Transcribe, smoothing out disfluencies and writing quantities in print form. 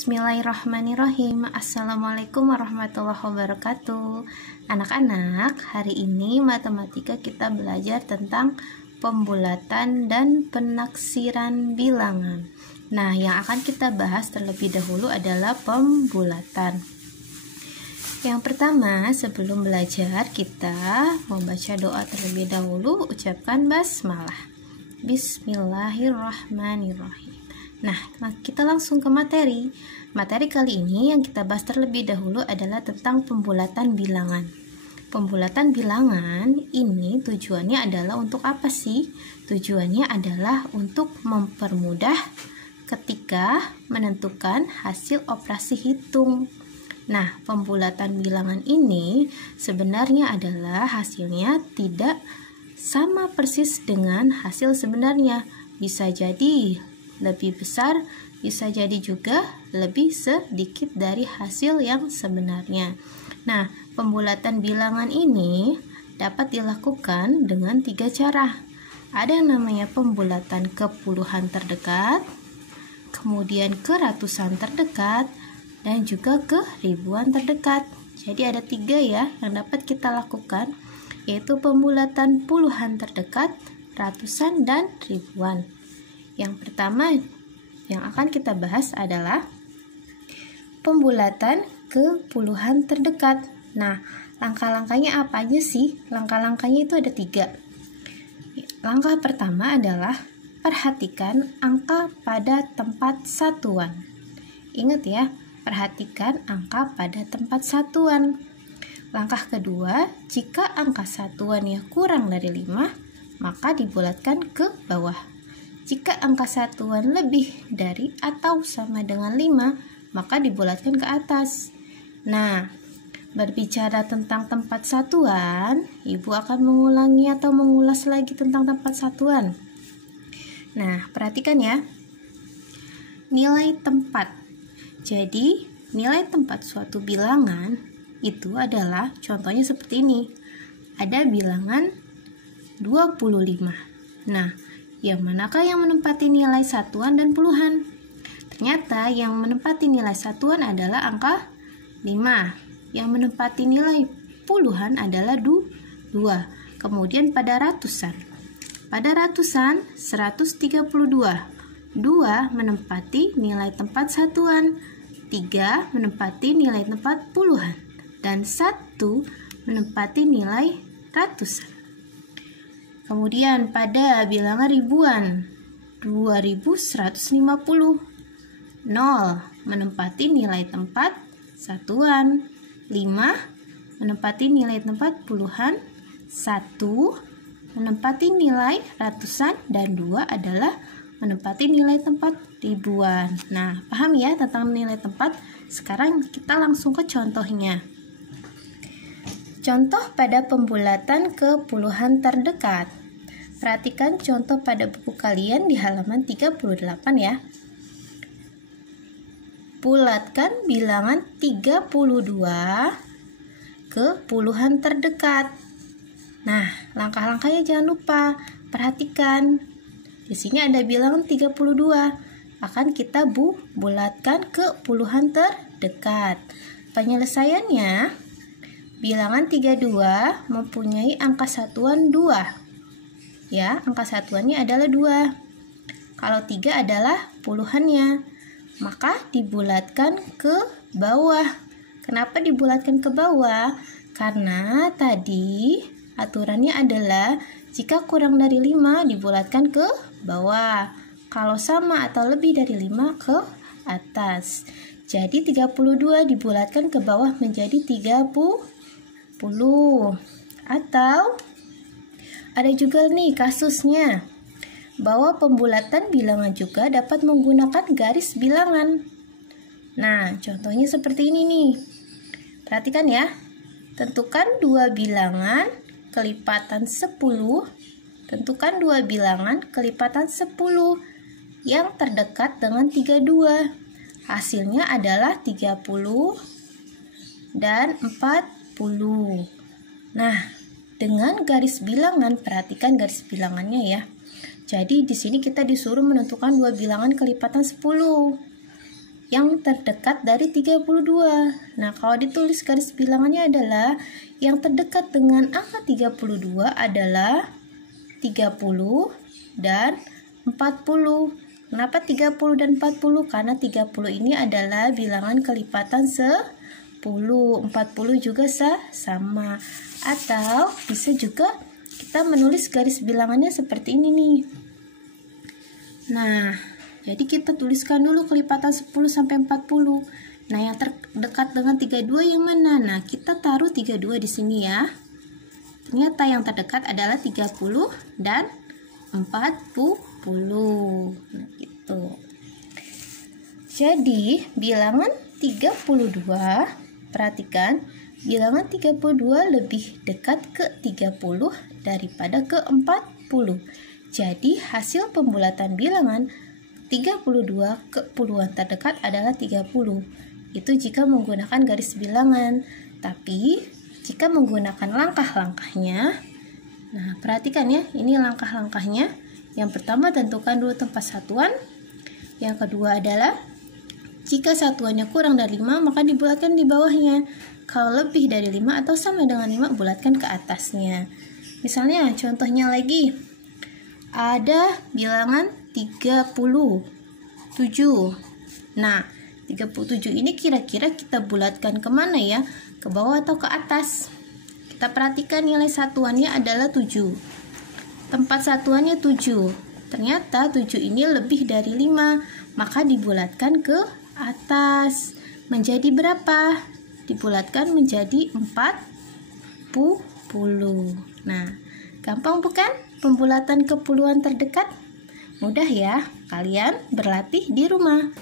Bismillahirrahmanirrahim. Assalamualaikum warahmatullahi wabarakatuh. Anak-anak, hari ini matematika kita belajar tentang pembulatan dan penaksiran bilangan. Nah, yang akan kita bahas terlebih dahulu adalah pembulatan. Yang pertama, sebelum belajar kita membaca doa terlebih dahulu. Ucapkan basmalah. Bismillahirrahmanirrahim. Nah, kita langsung ke materi. Materi kali ini yang kita bahas terlebih dahulu adalah tentang pembulatan bilangan. Pembulatan bilangan ini tujuannya adalah untuk apa sih? Tujuannya adalah untuk mempermudah ketika menentukan hasil operasi hitung. Nah, pembulatan bilangan ini sebenarnya adalah hasilnya tidak sama persis dengan hasil sebenarnya. Bisa jadi lebih besar, bisa jadi juga lebih sedikit dari hasil yang sebenarnya. Nah, pembulatan bilangan ini dapat dilakukan dengan 3 cara. Ada yang namanya pembulatan ke puluhan terdekat, kemudian ke ratusan terdekat, dan juga ke ribuan terdekat. Jadi ada 3 ya yang dapat kita lakukan, yaitu pembulatan puluhan terdekat, ratusan, dan ribuan. Yang pertama yang akan kita bahas adalah pembulatan ke puluhan terdekat. Nah, langkah-langkahnya apa aja sih? Langkah-langkahnya itu ada 3. Langkah pertama adalah perhatikan angka pada tempat satuan. Ingat ya, perhatikan angka pada tempat satuan. Langkah kedua, jika angka satuannya kurang dari 5, maka dibulatkan ke bawah. Jika angka satuan lebih dari atau sama dengan 5, maka dibulatkan ke atas. Nah, berbicara tentang tempat satuan, Ibu akan mengulangi atau mengulas lagi tentang tempat satuan. Nah, perhatikan ya. Nilai tempat. Jadi, nilai tempat suatu bilangan itu adalah contohnya seperti ini. Ada bilangan 25. Nah, yang manakah yang menempati nilai satuan dan puluhan? Ternyata yang menempati nilai satuan adalah angka 5. Yang menempati nilai puluhan adalah 2. Kemudian pada ratusan. Pada ratusan 132. 2 menempati nilai tempat satuan. 3 menempati nilai tempat puluhan. Dan 1 menempati nilai ratusan. Kemudian pada bilangan ribuan 2150. 0 menempati nilai tempat satuan. 5 menempati nilai tempat puluhan. 1 menempati nilai ratusan. Dan 2 adalah menempati nilai tempat ribuan. Nah, paham ya tentang nilai tempat? Sekarang kita langsung ke contohnya. Contoh pada pembulatan ke puluhan terdekat. Perhatikan contoh pada buku kalian di halaman 38 ya. Bulatkan bilangan 32 ke puluhan terdekat. Nah, langkah-langkahnya jangan lupa. Perhatikan. Di sini ada bilangan 32. Akan kita bulatkan ke puluhan terdekat. Penyelesaiannya, bilangan 32 mempunyai angka satuan 2. Ya, angka satuannya adalah 2. Kalau 3 adalah puluhannya, maka dibulatkan ke bawah. Kenapa dibulatkan ke bawah? Karena tadi aturannya adalah jika kurang dari 5 dibulatkan ke bawah. Kalau sama atau lebih dari 5 ke atas. Jadi 32 dibulatkan ke bawah menjadi 30. Atau ada juga nih kasusnya bahwa pembulatan bilangan juga dapat menggunakan garis bilangan. Nah, contohnya seperti ini nih. Perhatikan ya. Tentukan 2 bilangan kelipatan 10. Tentukan 2 bilangan kelipatan 10 yang terdekat dengan 32. Hasilnya adalah 30 dan 40. Nah, dengan garis bilangan, perhatikan garis bilangannya ya. Jadi di sini kita disuruh menentukan 2 bilangan kelipatan 10. yang terdekat dari 32. Nah, kalau ditulis garis bilangannya adalah yang terdekat dengan angka 32 adalah 30 dan 40. Kenapa 30 dan 40? Karena 30 ini adalah bilangan kelipatan 10. 40 juga sama. Atau bisa juga kita menulis garis bilangannya seperti ini nih. Nah, jadi kita tuliskan dulu kelipatan 10 sampai 40. Nah, yang terdekat dengan 32 yang mana? Nah, kita taruh 32 di sini ya. Ternyata yang terdekat adalah 30 dan 40. Nah, gitu. Jadi, bilangan 32, perhatikan, bilangan 32 lebih dekat ke 30 daripada ke 40. Jadi, hasil pembulatan bilangan 32 ke puluhan terdekat adalah 30. Itu jika menggunakan garis bilangan. Tapi, jika menggunakan langkah-langkahnya, nah perhatikan ya, ini langkah-langkahnya. Yang pertama, tentukan dulu tempat satuan. Yang kedua adalah, jika satuannya kurang dari 5, maka dibulatkan di bawahnya. Kalau lebih dari 5 atau sama dengan 5, bulatkan ke atasnya. Misalnya, contohnya lagi, ada bilangan 37. Nah, 37 ini kira-kira kita bulatkan kemana ya? Ke bawah atau ke atas? Kita perhatikan nilai satuannya adalah 7. Tempat satuannya 7. Ternyata 7 ini lebih dari 5, maka dibulatkan ke atas. Menjadi berapa? Dibulatkan menjadi 40. Nah, gampang bukan? Pembulatan ke puluhan terdekat? Mudah ya, kalian berlatih di rumah.